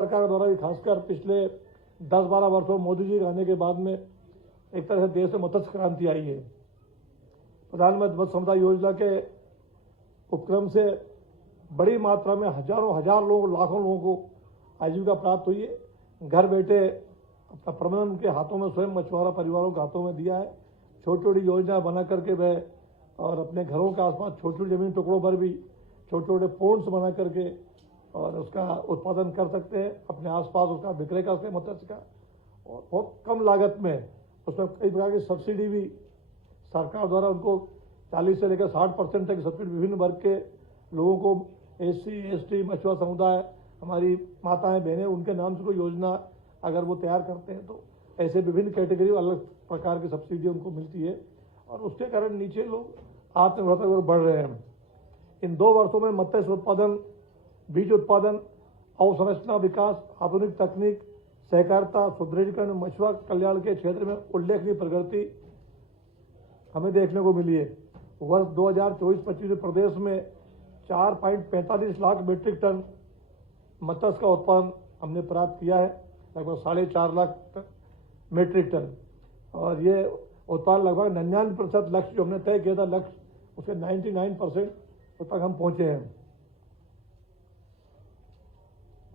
सरकार द्वारा भी खासकर पिछले 10-12 वर्षों मोदी जी के आने के बाद में एक तरह से देश में मत्स्य क्रांति आई है। प्रधानमंत्री मत्स्य संपदा योजना के उपक्रम से बड़ी मात्रा में हजार लोगों लाखों लोगों को आजीविका प्राप्त हुई है। घर बैठे अपना प्रबंधन के हाथों में स्वयं मछुआरा परिवारों के हाथों में दिया है। छोटी छोटी योजना बना करके वह और अपने घरों के आसपास छोटी छोटी जमीन टुकड़ों पर भी छोटे छोटे पोन्ड्स बना करके और उसका उत्पादन कर सकते हैं। अपने आसपास उसका विक्रय कर सकते हैं मत्स्य का, और बहुत कम लागत में उसमें कई प्रकार की सब्सिडी भी सरकार द्वारा उनको 40 से लेकर 60% तक सब्सिडी विभिन्न वर्ग के लोगों को SC ST मछुआरा समुदाय हमारी माताएं बहनें उनके नाम से कोई योजना अगर वो तैयार करते हैं तो ऐसे विभिन्न कैटेगरी अलग प्रकार की सब्सिडी उनको मिलती है और उसके कारण नीचे लोग आत्मनिर्भरता की ओर बढ़ रहे हैं। इन 2 वर्षों में मत्स्य उत्पादन, बीज उत्पादन, अवसंरचना विकास, आधुनिक तकनीक, सहकारिता, सुदृढ़ीकरण, मछुआ कल्याण के क्षेत्र में उल्लेखनीय प्रगति हमें देखने को मिली है। वर्ष 2024-25 में प्रदेश में 4.45 लाख मीट्रिक टन मत्स्य का उत्पादन हमने प्राप्त किया है, लगभग 4.5 लाख मीट्रिक टन, और ये उत्पादन लगभग 99% लक्ष्य जो हमने तय किया था लक्ष्य उसके 99% तक हम पहुंचे हैं।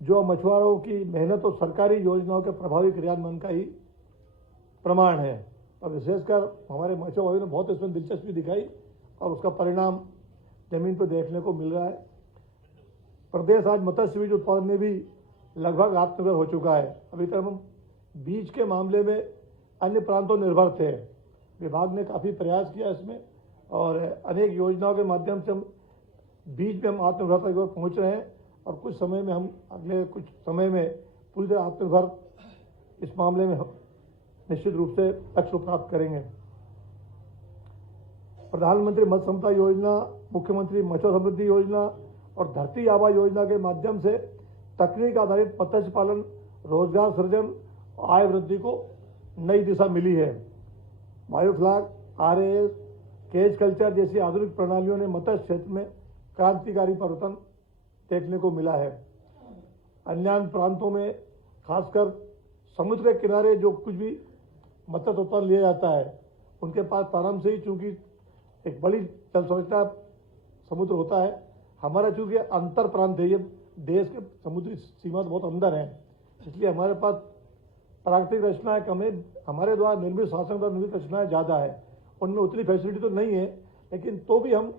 जो मछुआरों की मेहनत और सरकारी योजनाओं के प्रभावी क्रियान्वयन का ही प्रमाण है, और विशेषकर हमारे मछुआरों ने बहुत इसमें दिलचस्पी दिखाई और उसका परिणाम जमीन पर देखने को मिल रहा है। प्रदेश आज मत्स्य बीज उत्पादन में भी लगभग आत्मनिर्भर हो चुका है। अभी तक हम बीज के मामले में अन्य प्रांतों निर्भर थे। विभाग ने काफ़ी प्रयास किया इसमें और अनेक योजनाओं के माध्यम से हम बीज में हम आत्मनिर्भरता की ओर पहुँच रहे हैं और कुछ समय में हम अगले कुछ समय में पूरी तरह आत्मनिर्भर इस मामले में हम निश्चित रूप से लक्ष्य को प्राप्त करेंगे। प्रधानमंत्री मत्स्य संपदा योजना, मुख्यमंत्री मत्स्य समृद्धि योजना और धरती आबा योजना के माध्यम से तकनीक आधारित मत्स्य पालन, रोजगार सृजन, आय वृद्धि को नई दिशा मिली है। बायोफ्लॉक, RAS, केज कल्चर जैसी आधुनिक प्रणालियों ने मत्स्य क्षेत्र में क्रांतिकारी परिवर्तन देखने को मिला है। अन्य प्रांतों में खासकर समुद्र के किनारे जो कुछ भी मत्स्य उत्पादन लिया जाता है उनके पास प्रारंभ से ही चूंकि एक बड़ी जल संरचना समुद्र होता है, हमारा चूंकि अंतर प्रांत है, ये देश के समुद्री सीमा बहुत अंदर है, इसलिए हमारे पास प्राकृतिक रचनाएं कम है, हमारे द्वारा निर्मित शासन द्वारा निर्मित रचनाएं ज़्यादा है। उनमें उतनी फैसिलिटी तो नहीं है, लेकिन तो भी हम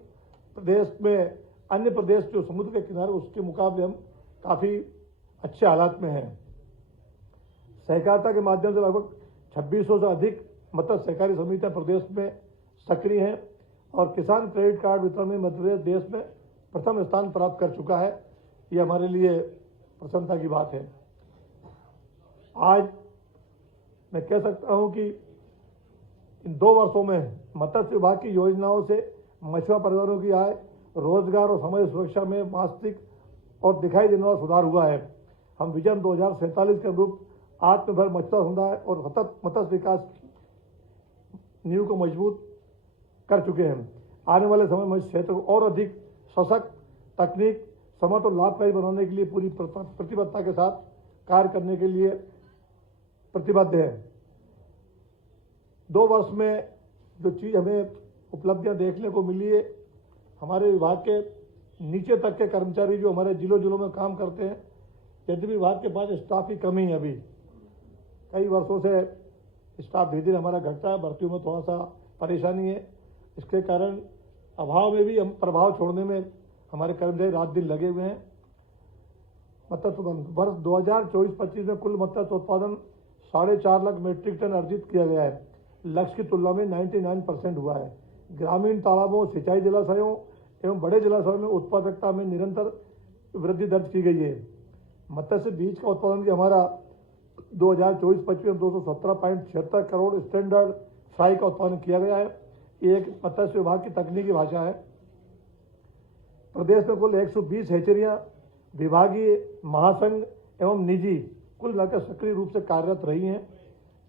प्रदेश में अन्य प्रदेश जो समुद्र के किनारे उसके मुकाबले हम काफ़ी अच्छे हालात में हैं। सहकारिता के माध्यम से लगभग 2600 से अधिक मत्स्य सहकारी समितियां प्रदेश में सक्रिय हैं और किसान क्रेडिट कार्ड वितरण में मध्य प्रदेश देश में प्रथम स्थान प्राप्त कर चुका है। ये हमारे लिए प्रसन्नता की बात है। आज मैं कह सकता हूं कि इन 2 वर्षों में मत्स्य विभाग की योजनाओं से मछुआ परिवारों की आय, रोजगार और समाज सुरक्षा में वास्तविक और दिखाई देने वाला सुधार हुआ है। हम विजन 2047 के अनुरूप आत्मनिर्भर मछुआ समुदाय और सतत मत्स्य विकास की नींव को मजबूत कर चुके हैं। आने वाले समय में इस क्षेत्र को और अधिक सशक्त, तकनीक समर्थ और लाभकारी बनाने के लिए पूरी प्रतिबद्धता के साथ कार्य करने के लिए प्रतिबद्ध है। 2 वर्ष में जो चीज़ हमें उपलब्धियां देखने को मिली है, हमारे विभाग के नीचे तक के कर्मचारी जो हमारे जिलों में काम करते हैं, यदि विभाग के पास स्टाफ की कमी है, अभी कई वर्षों से स्टाफ धीरे धीरे हमारा घटता है, भर्तियों में थोड़ा सा परेशानी है, इसके कारण अभाव में भी हम प्रभाव छोड़ने में हमारे कर्मचारी रात दिन लगे हुए हैं। मत्स्य उत्पादन वर्ष 2024-25 में कुल मत्स्य उत्पादन 4.5 लाख मीट्रिक टन अर्जित किया गया है, लक्ष्य की तुलना में 99% हुआ है। ग्रामीण तालाबों, सिंचाई जलाशयों एवं बड़े जलाशयों में उत्पादकता में निरंतर वृद्धि दर्ज की गई है। मत्स्य बीज का उत्पादन भी हमारा 2024-25 में 217.76 करोड़ स्टैंडर्ड फ्राई का उत्पादन किया गया है। ये एक मत्स्य विभाग की तकनीकी भाषा है। प्रदेश में कुल 120 हैचरियां विभागीय, महासंघ एवं निजी कुल मिलाकर सक्रिय रूप से कार्यरत रही हैं।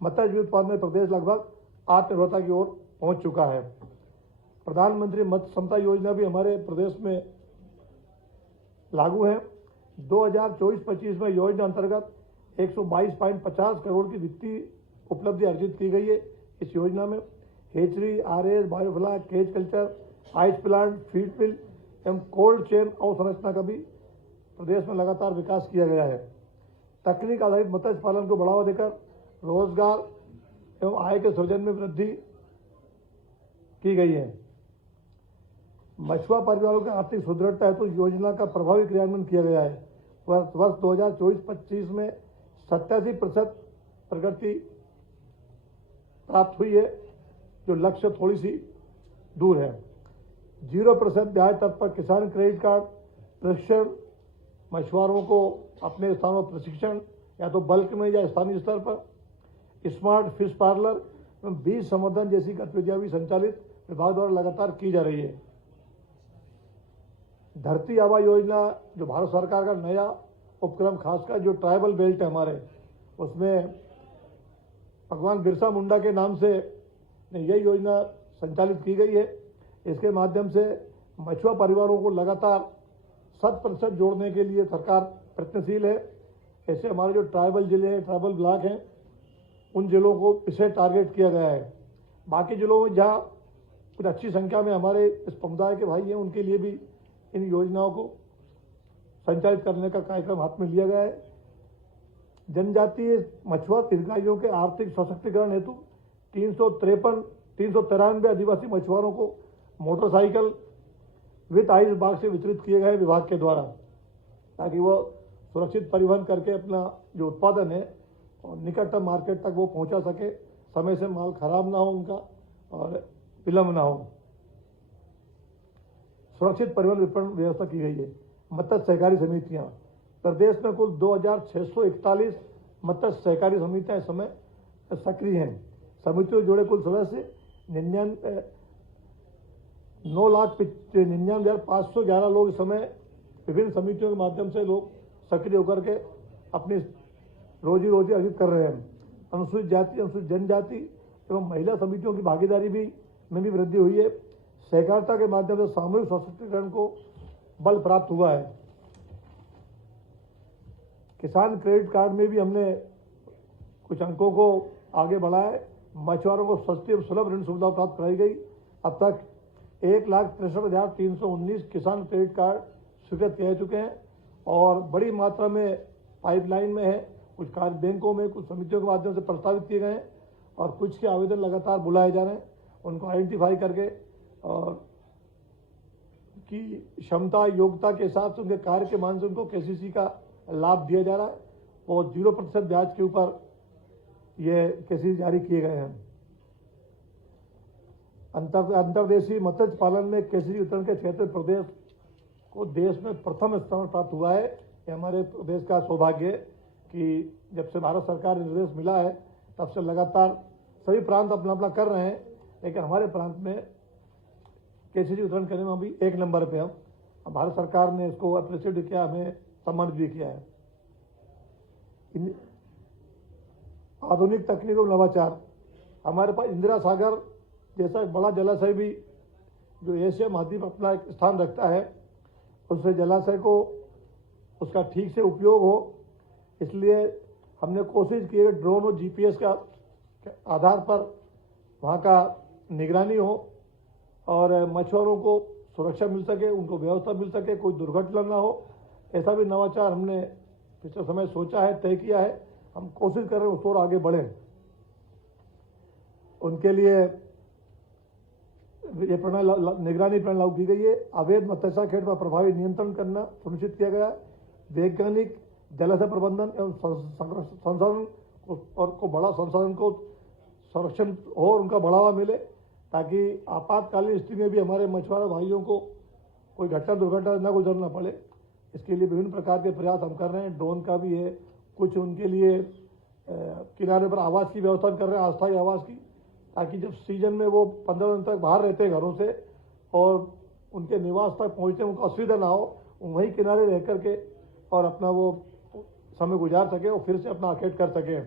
मत्स्य बीज उत्पादन में प्रदेश लगभग आत्मनिर्भरता की ओर पहुंच चुका है। प्रधानमंत्री मत्स्य संपदा योजना भी हमारे प्रदेश में लागू है। 2024-25 में योजना अंतर्गत 122.50 करोड़ की वित्तीय उपलब्धि अर्जित की गई है। इस योजना में hatchery, RS, biofloc, cage culture, ice plant, feed mill एवं कोल्ड चेन अवसंरचना का भी प्रदेश में लगातार विकास किया गया है। तकनीक आधारित मत्स्य पालन को बढ़ावा देकर रोजगार एवं आय के सृजन में वृद्धि की गई है। मछुआ परिवारों की आर्थिक सुदृढ़ता हेतु योजना का प्रभावी क्रियान्वयन किया गया है। वर्ष 2024-25 में 87% प्रगति प्राप्त हुई है, जो लक्ष्य थोड़ी सी दूर है। 0% ब्याज दर पर किसान क्रेडिट कार्ड प्रशिक्षण, मछुआरों को अपने स्थानों पर प्रशिक्षण या तो बल्क में या स्थानीय स्तर पर, स्मार्ट फिश पार्लर एवं बीज संवर्धन जैसी गतिविधियां भी संचालित विभाग द्वारा लगातार की जा रही है। धरती आबा योजना जो भारत सरकार का नया उपक्रम, खासकर जो ट्राइबल बेल्ट है हमारे, उसमें भगवान बिरसा मुंडा के नाम से यह योजना संचालित की गई है। इसके माध्यम से मछुआ परिवारों को लगातार 100% जोड़ने के लिए सरकार प्रयत्नशील है। ऐसे हमारे जो ट्राइबल जिले हैं, ट्राइबल ब्लॉक हैं, उन जिलों को इसे टारगेट किया गया है। बाकी जिलों में जहाँ कुछ अच्छी संख्या में हमारे इस समुदाय के भाई हैं, उनके लिए भी इन योजनाओं को संचालित करने का कार्यक्रम हाथ में लिया गया है। जनजातीय मछुआ दीर्घायुओं के आर्थिक सशक्तिकरण हेतु 393 आदिवासी मछुआरों को मोटरसाइकिल विद आइस बॉक्स से वितरित किए गए विभाग के द्वारा, ताकि वो सुरक्षित परिवहन करके अपना जो उत्पादन है और निकटतम मार्केट तक वो पहुंचा सके, समय से माल खराब ना हो उनका और विलम्ब ना हो। सुरक्षित परिवहन विपणन व्यवस्था की गई है। मत्स्य सहकारी समितियां, प्रदेश में कुल 2641 मत्स्य सहकारी समितियां इस समय सक्रिय हैं। समितियों जुड़े कुल सदस्य 9,99,511 लोग इस समय विभिन्न समितियों के माध्यम से लोग सक्रिय होकर के अपनी रोजी रोटी अर्जित कर रहे हैं। अनुसूचित जाति, अनुसूचित जनजाति एवं महिला समितियों की भागीदारी में भी वृद्धि हुई है। सहकारिता के माध्यम से सामूहिक सशक्तिकरण को बल प्राप्त हुआ है। किसान क्रेडिट कार्ड में भी हमने कुछ अंकों को आगे बढ़ाया है। मछुआरों को सस्ती और सुलभ ऋण सुविधा प्राप्त कराई गई। अब तक 1,63,319 किसान क्रेडिट कार्ड स्वीकृत किए चुके हैं और बड़ी मात्रा में पाइपलाइन में है। कुछ कार्य बैंकों में, कुछ समितियों के माध्यम से प्रस्तावित किए गए हैं और कुछ के आवेदन लगातार बुलाए जा रहे हैं। उनको आइडेंटिफाई करके और की क्षमता, योग्यता के हिसाब से उनके कार्य के मान से उनको केसीसी का लाभ दिया जा रहा है और 0% ब्याज के ऊपर ये केसीसी जारी किए गए हैं। अंतर्देशीय मत्स्य पालन में केसीसी वितरण के क्षेत्र में प्रदेश को देश में प्रथम स्थान प्राप्त हुआ है। ये हमारे प्रदेश का सौभाग्य है कि जब से भारत सरकार निर्देश मिला है तब से लगातार सभी प्रांत अपना अपना कर रहे हैं, लेकिन हमारे प्रांत में केसीसी वितरण करने में अभी 1 नंबर पे हम। भारत सरकार ने इसको अप्रिशिएट किया, हमें सम्मानित भी किया है। आधुनिक तकनीक और नवाचार, हमारे पास इंदिरा सागर जैसा एक बड़ा जलाशय भी जो एशिया महाद्वीप अपना एक स्थान रखता है, उससे जलाशय को उसका ठीक से उपयोग हो, इसलिए हमने कोशिश की है ड्रोन और जीपीएस का आधार पर वहाँ का निगरानी हो और मछुआरों को सुरक्षा मिल सके, उनको व्यवस्था मिल सके, कोई दुर्घटना ना हो। ऐसा भी नवाचार हमने पिछले समय सोचा है, तय किया है। हम कोशिश कर रहे हैं उस ओर आगे बढ़ें। उनके लिए ये प्रणाली, निगरानी प्रणाली लागू की गई है। अवैध मत्स्य खेत पर प्रभावी नियंत्रण करना सुनिश्चित किया गया। वैज्ञानिक जलाशय प्रबंधन एवं संसाधन को बड़ा संसाधन को संरक्षण हो और उनका बढ़ावा मिले, ताकि आपातकालीन स्थिति में भी हमारे मछुआरा भाइयों को कोई घटना दुर्घटना न गुजरना पड़े। इसके लिए विभिन्न प्रकार के प्रयास हम कर रहे हैं। ड्रोन का भी है, कुछ उनके लिए किनारे पर आवास की व्यवस्था कर रहे हैं, अस्थायी आवास की, ताकि जब सीजन में वो 15 दिन तक बाहर रहते हैं घरों से और उनके निवास तक पहुँचते उनको असुविधा ना हो, वहीं किनारे रह करके और अपना वो समय गुजार सके और फिर से अपना अकेट कर सके।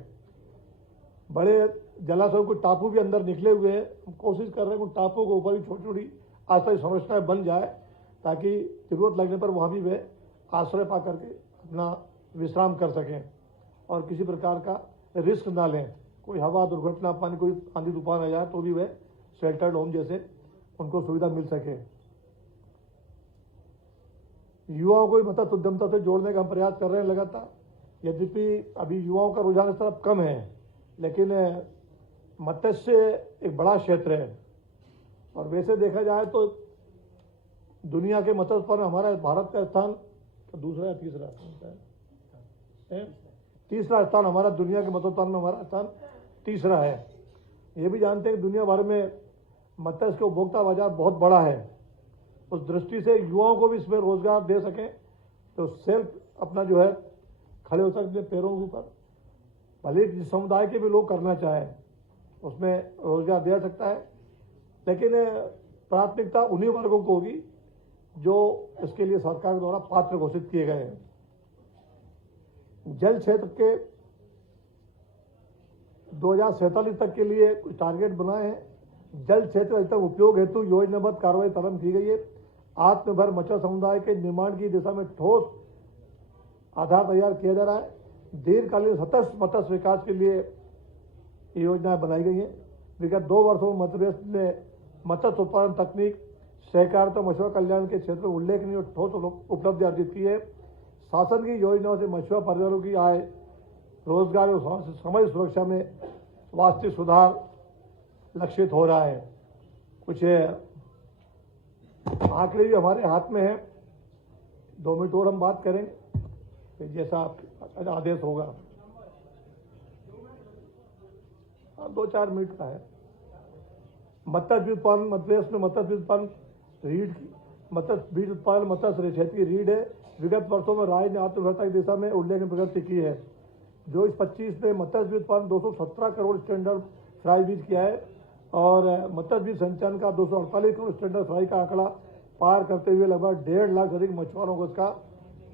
बड़े जलाशयों को टापू भी अंदर निकले हुए हैं। हम कोशिश कर रहे हैं कि टापू के ऊपर भी छोटी छोटी आश्रय संरचनाएं बन जाए, ताकि जरूरत लगने पर वहाँ भी वे आश्रय पा करके अपना विश्राम कर सकें और किसी प्रकार का रिस्क ना लें। कोई हवा दुर्घटना, पानी, कोई आंधी तूफान आ जाए तो भी वह शेल्टर्ड होम जैसे उनको सुविधा मिल सके। युवाओं को मत्स्य उद्यमता से जोड़ने का हम प्रयास कर रहे हैं लगातार। यद्यपि अभी युवाओं का रुझान इस तरफ कम है, लेकिन मत्स्य एक बड़ा क्षेत्र है और वैसे देखा जाए तो दुनिया के मत्स्य उत्पादन हमारा भारत का स्थान दूसरा या तीसरा है, तीसरा स्थान हमारा दुनिया के मत्स्य उत्पादन में, हमारा स्थान तीसरा है। ये भी जानते हैं कि दुनिया भर में मत्स्य के उपभोक्ता बाजार बहुत बड़ा है। उस दृष्टि से युवाओं को भी इसमें रोजगार दे सकें तो सेल्फ अपना जो है खड़े हो सकते पैरों के ऊपर, भले जिस समुदाय के भी लोग करना चाहें उसमें रोजगार दिया सकता है, लेकिन प्राथमिकता उन्हीं वर्गों को होगी जो इसके लिए सरकार द्वारा पात्र घोषित किए गए हैं। जल क्षेत्र के 2047 तक के लिए कुछ टारगेट बनाए हैं। जल क्षेत्र तक उपयोग हेतु योजनाबद्ध कार्रवाई प्रारंभ की गई है। आत्मनिर्भर मत्स्य समुदाय के निर्माण की दिशा में ठोस आधार तैयार किया जा रहा है। दीर्घकालीन सतत मत्स्य विकास के लिए योजनाएं बनाई गई हैं। विगत 2 वर्षों में मध्य प्रदेश ने मत्स्य उत्पादन तकनीक, सहकारिता, मछुआ कल्याण के क्षेत्र में उल्लेखनीय और ठोस उपलब्धि अर्जित की है। शासन की योजनाओं से मछुआ परिवारों की आय, रोजगार और समाज सुरक्षा में वास्तविक सुधार लक्षित हो रहा है। कुछ आंकड़े भी हमारे हाथ में है, 2 मिनट और हम बात करेंगे जैसा आदेश होगा। 2-4 मिनट का है। मत्स्य उत्पादन मध्य प्रदेश में मत्स्य उत्पादन रीढ़ की मत्स्य बीज उत्पादन मत्स्य क्षेत्र की रीढ़ है। विगत वर्षों में राज्य ने आत्मनिर्भरता की दिशा में उल्लेखनीय प्रगति की है। जो इस 25 में मत्स्य उत्पादन 217 करोड़ स्टैंडर्ड फ्राई बीज किया है और मत्स्य बीज संचालन का 248 करोड़ स्टैंडर्ड फ्राई का आंकड़ा पार करते हुए लगभग 1.5 लाख से अधिक मछुआरों को इसका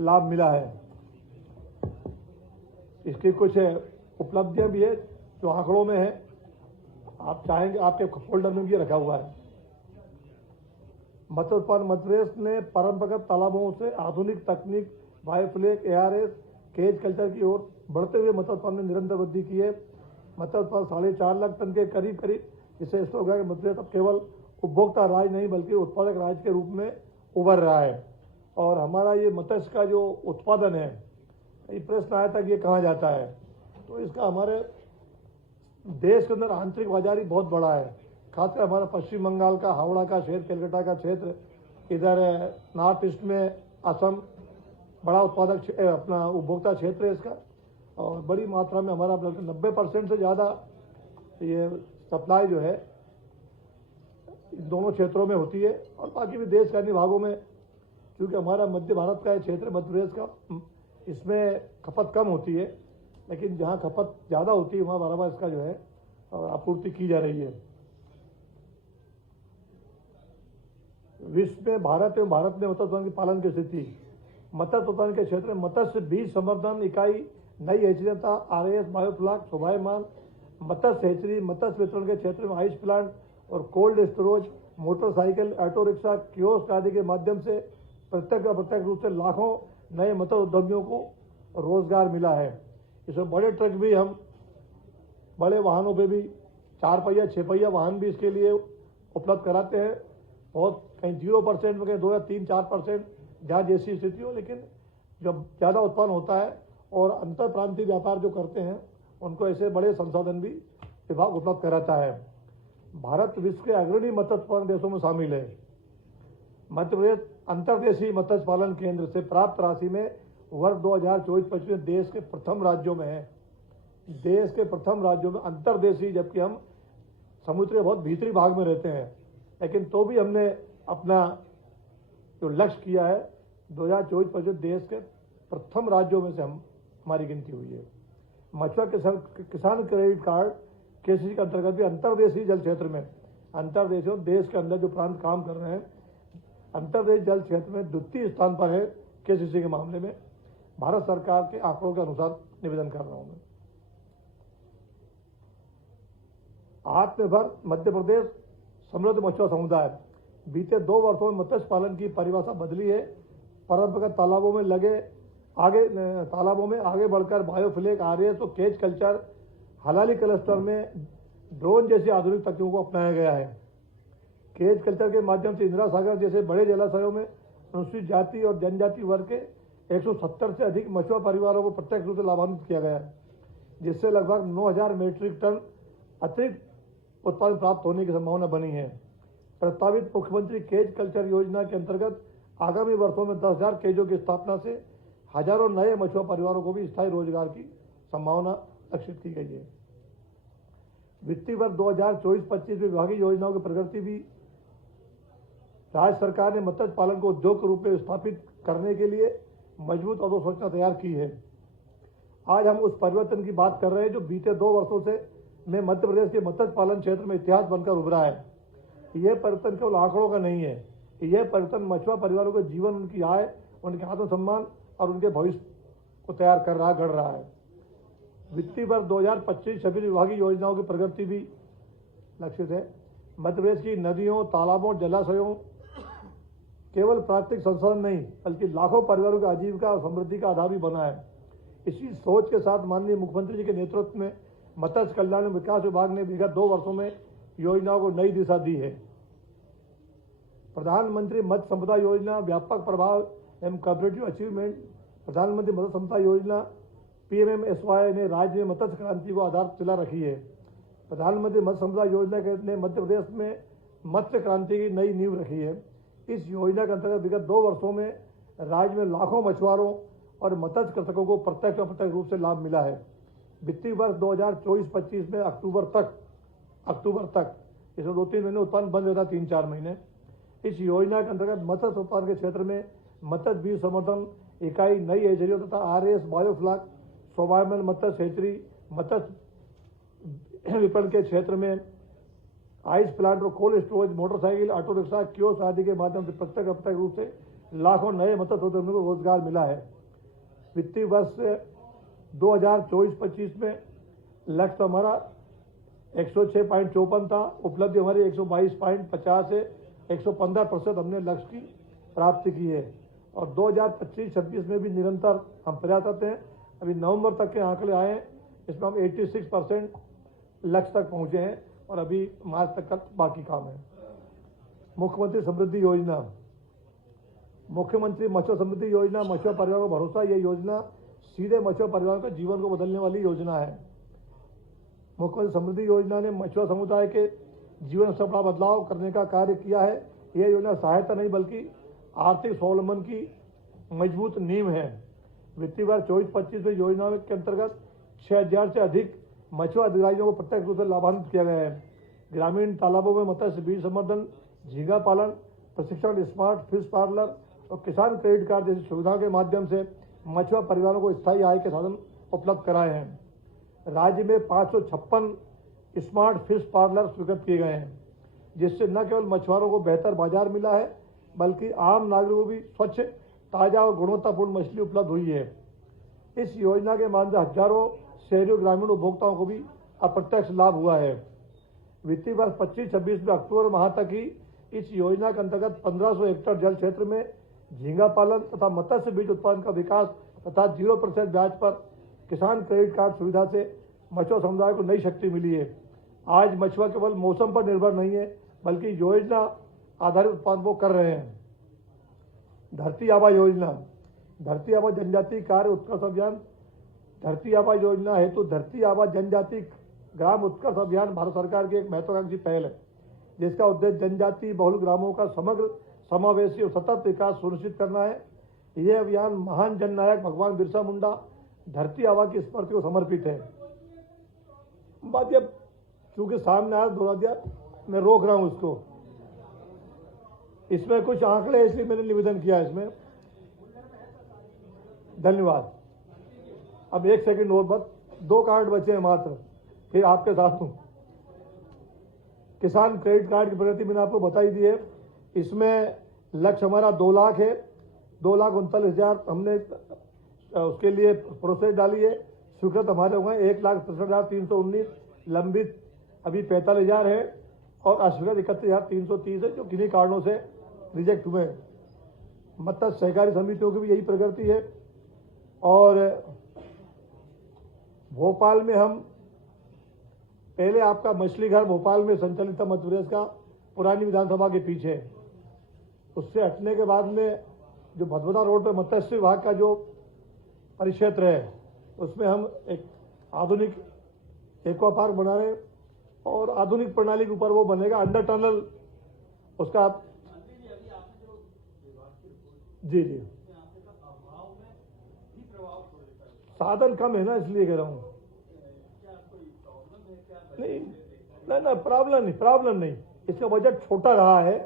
लाभ मिला है। इसकी कुछ उपलब्धियां भी है जो आंकड़ों में है, आप चाहेंगे आपके फोल्डर में भी रखा हुआ है। मत्स्य उत्पादन मध्य प्रदेश ने परंपरागत तालाबों से आधुनिक तकनीक, बायोफ्लेक, ARS, केज कल्चर की ओर बढ़ते हुए मत्स्य उत्पादन में निरंतर वृद्धि की है। मत्स्य उत्पादन 4.5 लाख टन के करीब इससे स्पष्ट हो गया कि मध्य प्रदेश अब केवल उपभोक्ता राज्य नहीं बल्कि उत्पादक राज्य के रूप में उभर रहा है। और हमारा ये मत्स्य का जो उत्पादन है, ये प्रश्न आया था कि ये कहाँ जाता है, तो इसका हमारे देश के अंदर आंतरिक बाजार ही बहुत बड़ा है। खासकर हमारा पश्चिम बंगाल का हावड़ा का क्षेत्र, कलकत्ता का क्षेत्र, इधर नॉर्थ ईस्ट में असम बड़ा उत्पादक अपना उपभोक्ता क्षेत्र है इसका, और बड़ी मात्रा में हमारा 90% से ज़्यादा ये सप्लाई जो है इन दोनों क्षेत्रों में होती है। और बाकी भी देश के अन्य भागों में, क्योंकि हमारा मध्य भारत का क्षेत्र मध्य प्रदेश का, इसमें खपत कम होती है, लेकिन जहाँ खपत ज़्यादा होती है वहाँ बराबर इसका जो है आपूर्ति की जा रही है। विश्व में भारत में मत्स्य उत्पादन के पालन की स्थिति। मत्स्य उत्पादन के क्षेत्र में मत्स्य बीज संवर्धन इकाई, नई हैचरियां, RAS, बायोफ्लाक, शोभायमान मत्स्य हैचरी, मत्स्य वितरण के क्षेत्र में आइस प्लांट और cold storage, motorcycle, auto rickshaw, kiosk आदि के माध्यम से प्रत्यक्ष अप्रत्यक्ष रूप से लाखों नए मत्स्य उद्यमियों को रोजगार मिला है। इसमें बड़े ट्रक भी, हम बड़े वाहनों पे भी 4 पहिया 6 पहिया वाहन भी इसके लिए उपलब्ध कराते हैं। बहुत कहीं 0% में, कहीं 2 या 3-4% जहाँ जैसी स्थिति हो, लेकिन जब ज़्यादा उत्पन्न होता है और अंतर प्रांतीय व्यापार जो करते हैं उनको ऐसे बड़े संसाधन भी विभाग उपलब्ध कराता है। भारत विश्व के अग्रणी मत्स्य उत्पादन देशों में शामिल है। मध्य प्रदेश अंतर्देशीय मत्स्य पालन केंद्र से प्राप्त राशि में वर्ष 2024-25 में देश के प्रथम राज्यों में है। देश के प्रथम राज्यों में अंतर्देशीय, जबकि हम समुद्र के बहुत भीतरी भाग में रहते हैं, लेकिन तो भी हमने अपना जो लक्ष्य किया है 2024-25 देश के प्रथम राज्यों में से हमारी गिनती हुई है। मछुआ किसान क्रेडिट कार्ड KCC के अंतर्गत भी अंतर्देशीय जल क्षेत्र में, अंतर्देशीय देश के अंदर जो प्रांत काम कर रहे हैं, अंतर्देशीय जल क्षेत्र में द्वितीय स्थान पर है KCC के मामले में। भारत सरकार के आंकड़ों के अनुसार निवेदन कर रहा हूं मैं। आत्मनिर्भर मध्य प्रदेश समृद्ध मछुआ समुदाय। बीते 2 वर्षों में मत्स्य पालन की परिभाषा बदली है। परंपरागत तालाबों में लगे आगे तालाबों में आगे बढ़कर बायोफ्लेक आरएस और केज कल्चर हलाली क्लस्टर में ड्रोन जैसी आधुनिक तकनीकों को अपनाया गया है। केज कल्चर के माध्यम से इंदिरा सागर जैसे बड़े जलाशयों में अनुसूचित जाति और जनजाति वर्ग के 170 से अधिक मछुआ परिवारों को प्रत्यक्ष रूप से लाभान्वित किया गया है, जिससे लगभग 9000 मीट्रिक टन अतिरिक्त उत्पादन प्राप्त होने की संभावना बनी है। प्रस्तावित मुख्यमंत्री केज कल्चर योजना के अंतर्गत आगामी वर्षों में 10,000 केजों की स्थापना से हजारों नए मछुआ परिवारों को भी स्थायी रोजगार की संभावना लक्षित की गई है। वित्तीय वर्ष 2024-25 में विभागीय योजनाओं की प्रगति भी राज्य सरकार ने मत्स्य पालन को उद्योग के रूप में स्थापित करने के लिए मजबूत अधोसंरचना तैयार की है। आज हम उस परिवर्तन की बात कर रहे हैं जो बीते 2 वर्षों से में मध्य प्रदेश के मत्स्य पालन क्षेत्र में इतिहास बनकर उभरा है। यह परिवर्तन केवल आंकड़ों का नहीं है, यह परिवर्तन मछुआ परिवारों के जीवन, उनकी आय, उनके आत्मसम्मान और उनके भविष्य को तैयार कर रहा गढ़ रहा है। वित्तीय वर्ष 2025-26 विभागीय योजनाओं की प्रगति भी लक्षित है। मध्य प्रदेश की नदियों, तालाबों, जलाशयों केवल प्राकृतिक संसाधन नहीं बल्कि लाखों परिवारों की आजीविका और समृद्धि का आधार भी बना है। इसी सोच के साथ माननीय मुख्यमंत्री जी के नेतृत्व में मत्स्य कल्याण एवं विकास विभाग ने विगत 2 वर्षों में योजनाओं को नई दिशा दी है। प्रधानमंत्री मत्स्य संपदा योजना व्यापक प्रभाव एवं कॉपरेटिव अचीवमेंट, प्रधानमंत्री मत्स्य संपदा योजना PMMSY ने राज्य में मत्स्य क्रांति को आधारशिला रखी है। प्रधानमंत्री मत्स्य संपदा योजना ने मध्य प्रदेश में मत्स्य क्रांति की नई नींव रखी है। इस योजना के अंतर्गत विगत 2 वर्षों में राज्य में लाखों मछुआरों और मत्स्य कृषकों को प्रत्यक्ष और अप्रत्यक्ष रूप से लाभ मिला है। वित्तीय वर्ष 2024-25 में अक्टूबर तक इसमें 2-3 महीने उत्पादन बंद रहता, 3-4 महीने। इस योजना के अंतर्गत मत्स्य उत्पादन के क्षेत्र में मत्स्य बीज संवर्धन इकाई, नई एजेरियों तथा RS, बायोफ्लाक, स्वावलंबन मत्स्य क्षेत्रीय मत्स्य विपणन के क्षेत्र में आइस प्लांट और cold storage, motorcycle, auto rickshaw, kiosk आदि के माध्यम से प्रत्यक्ष अप्रत्यक्ष रूप से लाखों नए मत्स्य उद्यमियों को रोजगार मिला है। वित्तीय वर्ष 2024-25 में लक्ष्य हमारा 106.54 था, उपलब्धि हमारी 122.50 से 115% हमने लक्ष्य की प्राप्ति की है और 2025-26 में भी निरंतर हम प्रयासरत हैं। अभी नवंबर तक के आंकड़े आए हैं, इसमें हम 86% लक्ष्य तक पहुंचे हैं और अभी मार्च तक का बाकी काम है। मुख्यमंत्री समृद्धि योजना, मुख्यमंत्री मत्स्य समृद्धि योजना मछुआ परिवारों को भरोसा, यह योजना सीधे मछुआ परिवारों के जीवन को बदलने वाली योजना है। मुख्यमंत्री समृद्धि योजना ने मछुआ समुदाय के जीवन स्तर पर बदलाव करने का कार्य किया है। यह योजना सहायता नहीं बल्कि आर्थिक स्वावलंबन की मजबूत नींव है। वित्तीय वर्ष 24-25 में योजना के अंतर्गत 6000 से अधिक मछुआ अधिकारियों को प्रत्यक्ष रूप से लाभान्वित किया गया है। ग्रामीण तालाबों में मत्स्य बीज संवर्धन, झींगा पालन, प्रशिक्षण, स्मार्ट फिश पार्लर और किसान क्रेडिट कार्ड जैसी सुविधाओं के माध्यम से मछुआ परिवारों को स्थायी आय के साधन उपलब्ध कराए हैं। राज्य में 556 स्मार्ट फिश पार्लर स्वीकृत किए गए हैं, जिससे न केवल मछुआरों को बेहतर बाजार मिला है बल्कि आम नागरिकों को भी स्वच्छ, ताजा और गुणवत्तापूर्ण मछली उपलब्ध हुई है। इस योजना के माध्यम से हजारों शहरी और ग्रामीण उपभोक्ताओं को भी अप्रत्यक्ष लाभ हुआ है। वित्तीय वर्ष 25-26 में अक्टूबर माह तक ही इस योजना के अंतर्गत 1500 हेक्टेयर जल क्षेत्र में झींगा पालन तथा मत्स्य बीज उत्पादन का विकास तथा 0% ब्याज पर किसान क्रेडिट कार्ड सुविधा से मछुआ समुदाय को नई शक्ति मिली है। आज मछुआ केवल मौसम पर निर्भर नहीं है बल्कि योजना आधारित उत्पादन को कर रहे हैं। धरती आबा योजना, धरती आबा जनजाति कार्य उत्कर्ष अभियान, धरती आबा योजना हेतु धरती आबा जनजाति ग्राम उत्कर्ष अभियान भारत सरकार की एक महत्वाकांक्षी पहल है, जिसका उद्देश्य जनजाति बहुल ग्रामों का समग्र, समावेशी और सतत विकास सुनिश्चित करना है। यह अभियान महान जननायक भगवान बिरसा मुंडा धरती आबा की स्मृति को समर्पित है। बात जब चूंकि सामने आया दोहरा दिया, मैं रोक रहा हूं इसको। इसमें कुछ आंकड़े इसलिए मैंने निवेदन किया इसमें। धन्यवाद। अब 1 सेकंड और बस, 2 कार्ड बचे हैं मात्र, फिर आपके साथ हूं। किसान क्रेडिट कार्ड की प्रगति मैंने आपको बताई दी है। इसमें लक्ष्य हमारा 2 लाख है, 2,39,000 हमने उसके लिए प्रोसेस डाली है। स्वीकृत हमारे हुए 1,63,319, लंबित अभी 45,000 है और अस्वीकृत 31,330 है, जो किन्हीं कारणों से रिजेक्ट हुए हैं। मत्स्य सहकारी समितियों की भी यही प्रगति है। और भोपाल में हम पहले आपका मछली घर भोपाल में संचालित था मध्य प्रदेश का, पुरानी विधानसभा के पीछे, उससे हटने के बाद में जो भदभदा रोड पर मत्स्य विभाग का जो परिक्षेत्र है उसमें हम एक आधुनिक एक्वा पार्क बना रहे हैं और आधुनिक प्रणाली के ऊपर वो बनेगा अंडर टनल उसका। जी जी, साधन कम है ना, इसलिए कह रहा हूं। नहीं ना, प्रॉब्लम नहीं, इसका बजट छोटा रहा है,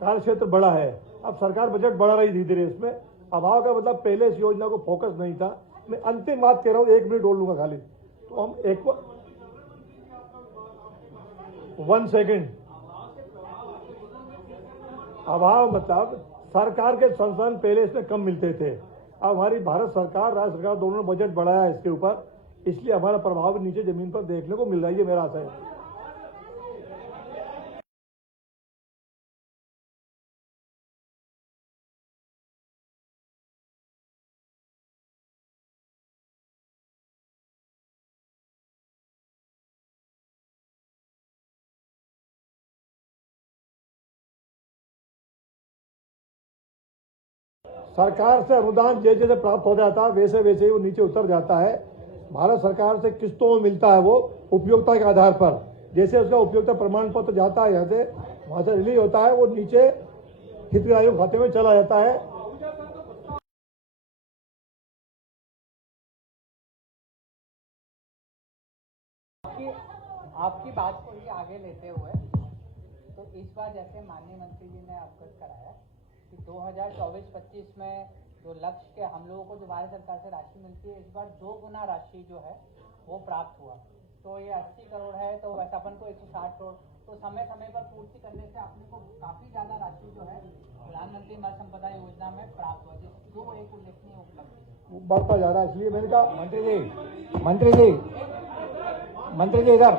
कार्य क्षेत्र बड़ा है। अब सरकार बजट बढ़ा रही धीरे धीरे, इसमें अभाव का मतलब पहले इस योजना को फोकस नहीं था। मैं अंतिम बात कह रहा हूं, 1 मिनट बोल लूंगा खाली, तो हम 1 सेकेंड। अभाव मतलब सरकार के संसाधन पहले इसमें कम मिलते थे, अब हमारी भारत सरकार राज्य सरकार दोनों ने बजट बढ़ाया है इसके ऊपर, इसलिए हमारा प्रभाव नीचे जमीन पर देखने को मिल रहा है, ये मेरा आशा है। सरकार से अनुदान जैसे प्राप्त हो जाता है वैसे वैसे ही वो नीचे उतर जाता है। भारत सरकार से किस्तों में मिलता है वो उपयोगिता के आधार पर, जैसे उसका उपयोगिता प्रमाण पत्र जाता है यहाँ से, वहां से रिलीज होता है, वो नीचे हितग्राहियों खाते में चला जाता है। आपकी बात को ही आगे लेते हुए, तो इस बार जैसे माननीय मंत्री जी ने अवगत कराया कि 2024-25 में जो लक्ष्य के हम लोगों को जो भारत सरकार से राशि मिलती है, इस बार 2 गुना राशि जो है वो प्राप्त हुआ। तो ये 80 करोड़ है, तो वैसे अपन को 160 करोड़, तो समय समय पर पूर्ति करने से अपने को काफी ज्यादा राशि जो है प्रधानमंत्री मत्स्य संपदा योजना में प्राप्त हुआ, जो एक उल्लेखनीय उपलब्धि बढ़ता जा रहा है। इसलिए मैंने कहा मंत्री जी इधर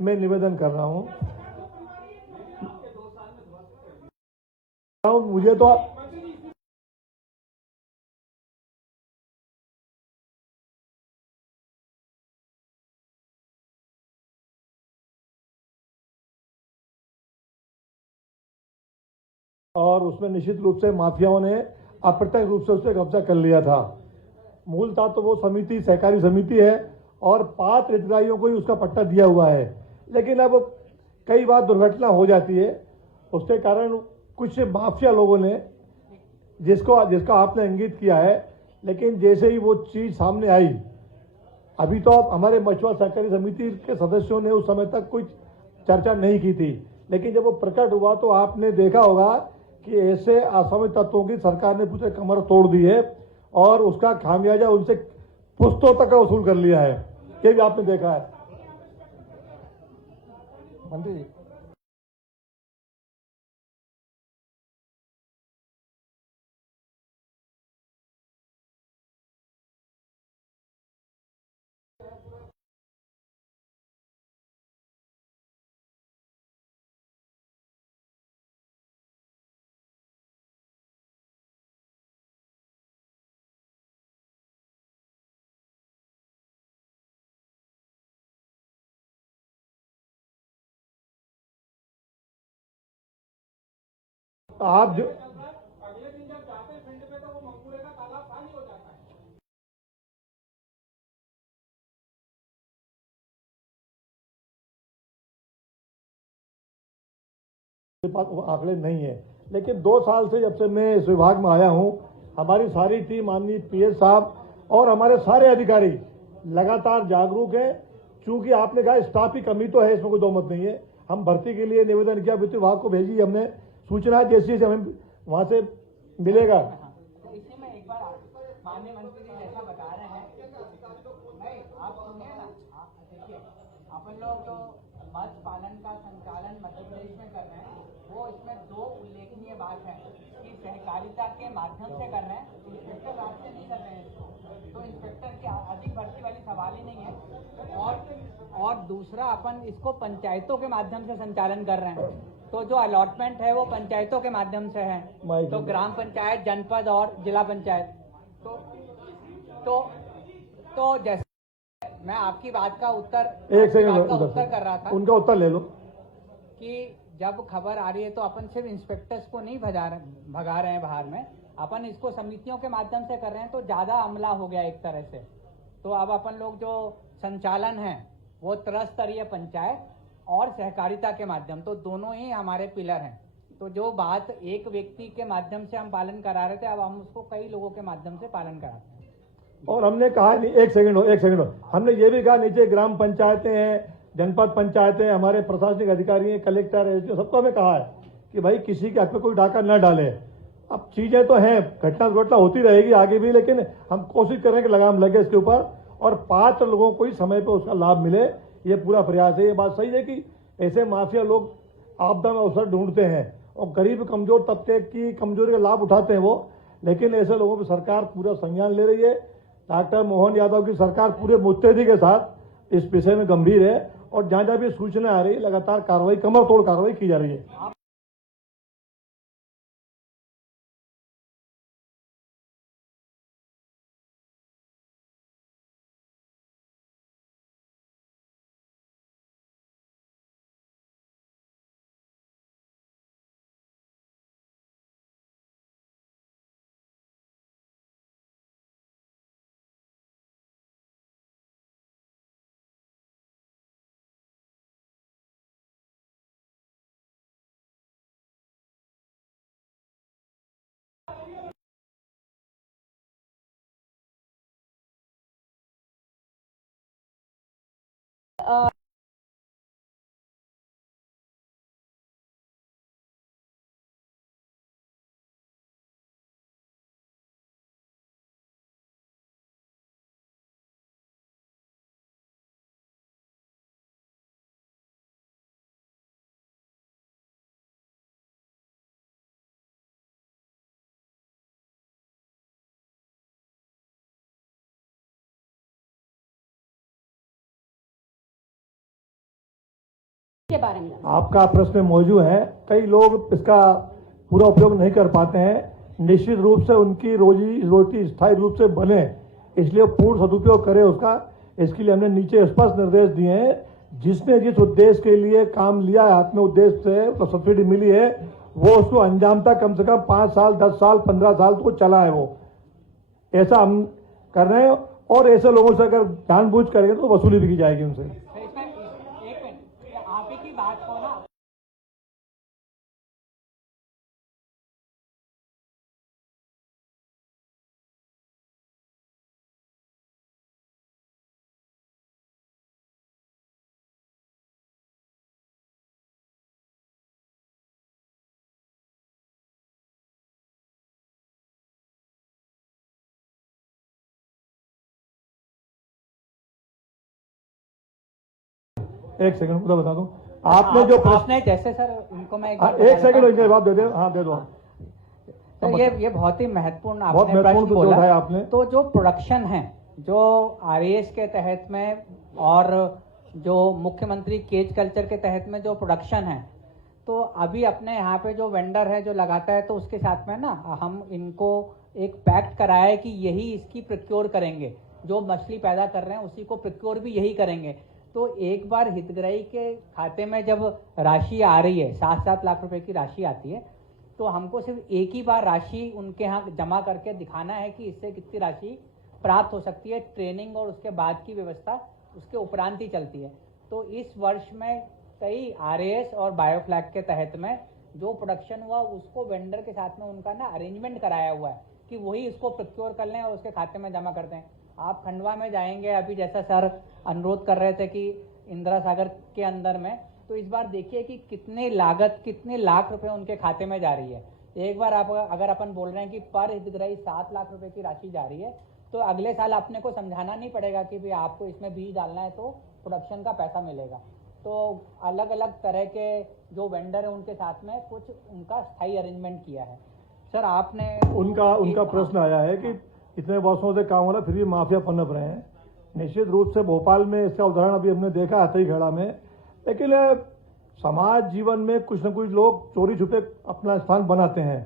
मैं निवेदन कर रहा हूं, मुझे तो और उसमें निश्चित रूप से माफियाओं ने अप्रत्यक्ष रूप से उससे कब्जा कर लिया था। मूलतः तो वो समिति सहकारी समिति है और पात्र हितग्राहियों को ही उसका पट्टा दिया हुआ है, लेकिन अब कई बार दुर्घटना हो जाती है, उसके कारण कुछ माफिया लोगों ने जिसका आपने इंगित किया है, लेकिन जैसे ही वो चीज सामने आई, अभी तो हमारे मछुआरा सहकारी समिति के सदस्यों ने उस समय तक कुछ चर्चा नहीं की थी, लेकिन जब वो प्रकट हुआ तो आपने देखा होगा कि ऐसे असामाजिक तत्वों की सरकार ने पूरे कमर तोड़ दी है और उसका खामियाजा उनसे पुश्तों तक वसूल कर लिया है, ये भी आपने देखा है। मंत्री जी आप जो अगले दिन जब जाते फील्ड में तो वो मंगूरे का तालाब खाली हो जाता है। पास वो आंकड़े नहीं है, लेकिन 2 साल से जब से मैं इस विभाग में आया हूं, हमारी सारी टीम, माननीय पीएस साहब और हमारे सारे अधिकारी लगातार जागरूक हैं। चूंकि आपने कहा स्टाफ की कमी तो है, इसमें कोई दो मत नहीं है। हम भर्ती के लिए निवेदन किया, वित्त विभाग को भेजी हमने, सूचना जैसी हमें वहां से मिलेगा। तो इसी में एक बार माननीय मंत्री जी जैसा बता रहे हैं, नहीं आप सुनिए ना, देखिए अपन लोग जो मत्स्य पालन का संचालन मध्य प्रदेश में कर रहे हैं, वो इसमें दो उल्लेखनीय बात है कि सहकारिता के माध्यम से कर रहे हैं, इंस्पेक्टर राज से नहीं कर रहे हैं इसको, तो इंस्पेक्टर की अधिक भर्ती वाली सवाल ही नहीं है। और दूसरा अपन इसको पंचायतों के माध्यम से संचालन कर रहे हैं, तो जो अलॉटमेंट है वो पंचायतों के माध्यम से है, तो ग्राम पंचायत, जनपद और जिला पंचायत। तो जैसे मैं आपकी बात का उत्तर कर रहा था, उनका उत्तर ले लो कि जब खबर आ रही है तो अपन सिर्फ इंस्पेक्टर्स को नहीं भगा रहे हैं बाहर में, अपन इसको समितियों के माध्यम से कर रहे हैं, तो ज्यादा अमला हो गया एक तरह से। तो अब अपन लोग जो संचालन है वो त्रस्तरीय पंचायत और सहकारिता के माध्यम, तो दोनों ही हमारे पिलर हैं। तो जो बात एक व्यक्ति के माध्यम से हम पालन करा रहे थे, अब हम उसको कई लोगों के माध्यम से पालन कराते हैं। और हमने कहा नहीं, एक सेकंड हो, हमने ये भी कहा नीचे ग्राम पंचायतें हैं, जनपद पंचायतें, हमारे प्रशासनिक अधिकारी हैं, कलेक्टर है, सबको हमें कहा है कि भाई किसी के हक में कोई डाका न डाले। अब चीजें तो हैं, घटना होती रहेगी आगे भी, लेकिन हम कोशिश करें कि लगाम लगे इसके ऊपर और पात्र लोगों को ही समय पर उसका लाभ मिले, ये पूरा प्रयास है। ये बात सही है कि ऐसे माफिया लोग आपदा में अवसर ढूंढते हैं और गरीब कमजोर तबके की कमजोरी का लाभ उठाते हैं वो, लेकिन ऐसे लोगों पर सरकार पूरा संज्ञान ले रही है। डॉक्टर मोहन यादव की सरकार पूरे मुस्तैदी के साथ इस विषय में गंभीर है और जहां जहां भी सूचना आ रही है लगातार कार्रवाई, कमर तोड़ कार्रवाई की जा रही है। के बारे में आपका प्रश्न मौजूद है। कई लोग इसका पूरा उपयोग नहीं कर पाते हैं। निश्चित रूप से उनकी रोजी रोटी स्थायी रूप से बने, इसलिए पूर्ण सदुपयोग करें उसका। इसके लिए हमने नीचे स्पष्ट निर्देश दिए हैं। जिसने जिस उद्देश्य के लिए काम लिया है, हाथ में उद्देश्य से तो सब्सिडी मिली है, वो उसको अंजाम तक कम से कम 5 साल, 10 साल, 15 साल तो चला है वो। ऐसा हम कर रहे हैं और ऐसे लोगों से अगर जानबूझ करेंगे तो वसूली भी की जाएगी उनसे। एक मिनट, आप ही की बात को ना एक सेकंड पूरा बता दूं। आपने जो आपने जैसे सर इनको मैं एक सेकंड जवाब दे दे। हाँ दे दो। सर ये बहुत ही महत्वपूर्ण बहुत आपने महत्वपूर्ण प्रश्न जो बोला। है आपने। तो जो प्रोडक्शन है, जो आरएएस के तहत में और जो मुख्यमंत्री केज कल्चर के तहत में जो प्रोडक्शन है, तो अभी अपने यहाँ पे जो वेंडर है जो लगाता है, तो उसके साथ में ना हम इनको एक पैक्ट कराया है कि यही इसकी प्रोक्योर करेंगे, जो मछली पैदा कर रहे हैं उसी को प्रोक्योर भी यही करेंगे। तो एक बार हितग्राही के खाते में जब राशि आ रही है, 7-7 लाख रुपए की राशि आती है, तो हमको सिर्फ एक ही बार राशि उनके यहाँ जमा करके दिखाना है कि इससे कितनी राशि प्राप्त हो सकती है। ट्रेनिंग और उसके बाद की व्यवस्था उसके उपरांत ही चलती है। तो इस वर्ष में कई आरएएस और बायोफ्लैग के तहत में जो प्रोडक्शन हुआ उसको वेंडर के साथ में उनका ना अरेंजमेंट कराया हुआ है कि वही इसको प्रोक्योर कर लें और उसके खाते में जमा कर दें। आप खंडवा में जाएंगे, अभी जैसा सर अनुरोध कर रहे थे कि इंदिरा सागर के अंदर में तो इस बार देखिए कि कितने लाख रुपए उनके खाते में जा रही है। एक बार अगर अपन बोल रहे हैं कि पर हितग्राही 7 लाख रुपए की राशि जा रही है, तो अगले साल अपने को समझाना नहीं पड़ेगा कि भाई आपको इसमें बीज डालना है तो प्रोडक्शन का पैसा मिलेगा। तो अलग अलग तरह के जो वेंडर है उनके साथ में कुछ उनका स्थायी अरेंजमेंट किया है। सर आपने उनका प्रश्न आया है कि इतने वर्षों से काम हो रहा है फिर भी माफिया पनप रहे हैं। निश्चित रूप से भोपाल में इसका उदाहरण अभी हमने देखा हथईखेड़ा में, लेकिन समाज जीवन में कुछ न कुछ लोग चोरी छुपे अपना स्थान बनाते हैं।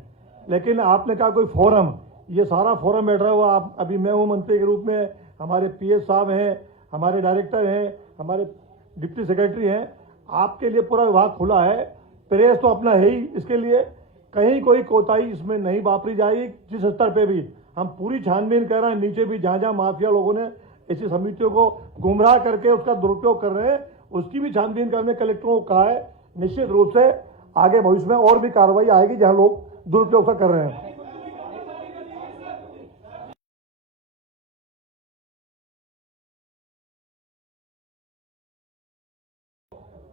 लेकिन आपने कहा कोई फोरम, ये सारा फोरम बैठ रहा हुआ। आप अभी मैं हूँ मंत्री के रूप में, हमारे पीएस साहब हैं, हमारे डायरेक्टर हैं, हमारे डिप्टी सेक्रेटरी हैं, आपके लिए पूरा विभाग खुला है। प्रेस तो अपना है ही, इसके लिए कहीं कोई कोताही इसमें नहीं वापरी जाएगी। जिस स्तर पे भी हम पूरी छानबीन कर रहे हैं, नीचे भी जहां जहां माफिया लोगों ने ऐसी समितियों को गुमराह करके उसका दुरुपयोग कर रहे हैं, उसकी भी छानबीन करने कलेक्टरों को कहा है। निश्चित रूप से आगे भविष्य में और भी कार्रवाई आएगी जहां लोग दुरुपयोग कर रहे हैं।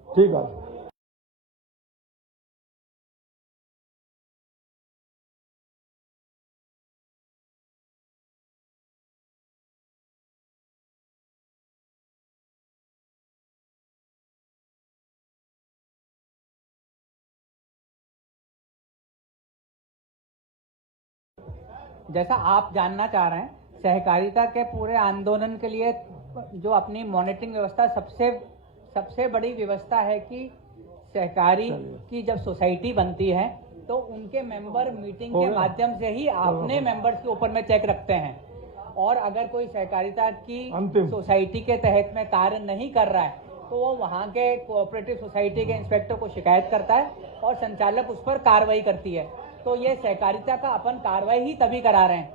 ठीक है। जैसा आप जानना चाह रहे हैं, सहकारिता के पूरे आंदोलन के लिए जो अपनी मॉनिटरिंग व्यवस्था सबसे बड़ी व्यवस्था है कि सहकारी की जब सोसाइटी बनती है तो उनके मेंबर मीटिंग के माध्यम से ही अपने मेंबर्स के ऊपर में चेक रखते हैं। और अगर कोई सहकारिता की सोसाइटी के तहत में कार्य नहीं कर रहा है तो वो वहाँ के कोऑपरेटिव सोसाइटी के इंस्पेक्टर को शिकायत करता है और संचालक उस पर कार्रवाई करती है। तो ये सहकारिता का अपन कार्रवाई ही तभी करा रहे हैं।